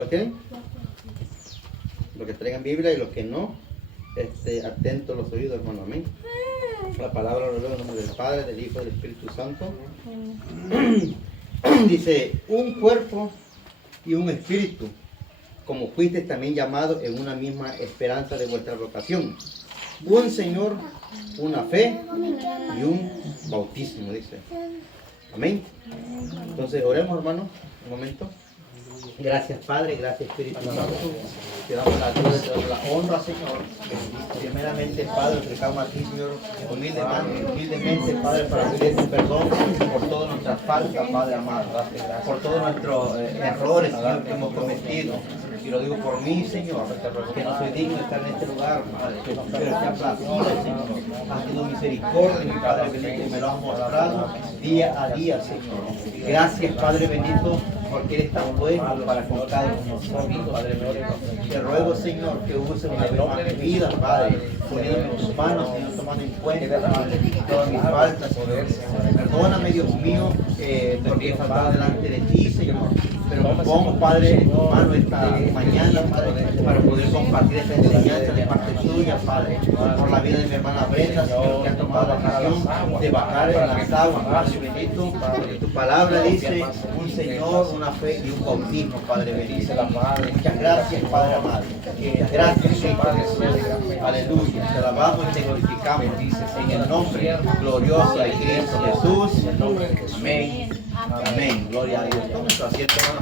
¿Lo tienen? Los que traigan Biblia y los que no, atentos los oídos, hermano, amén. La palabra lo leo en nombre del Padre, del Hijo y del Espíritu Santo. Dice, un cuerpo y un espíritu, como fuiste también llamados en una misma esperanza de vuestra vocación. Un Señor, una fe y un bautismo, dice. Amén. Entonces oremos, hermano, un momento. Gracias, Padre, gracias, Espíritu Santo. Te damos la gloria, te damos la honra, Señor. Primeramente, Padre, acercamos aquí, Señor, humildemente, Padre, para pedirte perdón por todas nuestras faltas, Padre amado, por todos nuestros errores, Señor, que hemos cometido. Y lo digo por mí, Señor, que no soy digno de estar en este lugar, Padre, pero te ha placido, Señor. Has tenido misericordia, mi Padre bendito, y me lo has mostrado día a día, Señor. Gracias, Padre bendito, porque eres tan bueno para con cada uno de nosotros, Padre bendito. Te ruego, Señor, que uses una vez más mi vida, Padre, poniéndome en tus manos, Señor, tomando en cuenta, Padre, todas mis faltas, Señor. Perdóname, Dios mío, porque he faltado delante de ti, Señor. Pero me pongo, Padre, en tu mano esta mañana, Padre, para poder compartir esta enseñanza de parte tuya, Padre, por la vida de mi hermana Brenda, Señor, que ha tomado la decisión de bajar en las aguas, Padre bendito. Tu palabra dice un Señor, una fe y un bautismo, Padre bendito. Muchas gracias, Padre amado. Muchas gracias, Señor Jesús. Aleluya. Te alabamos y te glorificamos, dice, en el nombre glorioso de Cristo Jesús. Amén. Amén. Gloria a Dios. Toma su asiento, hermano.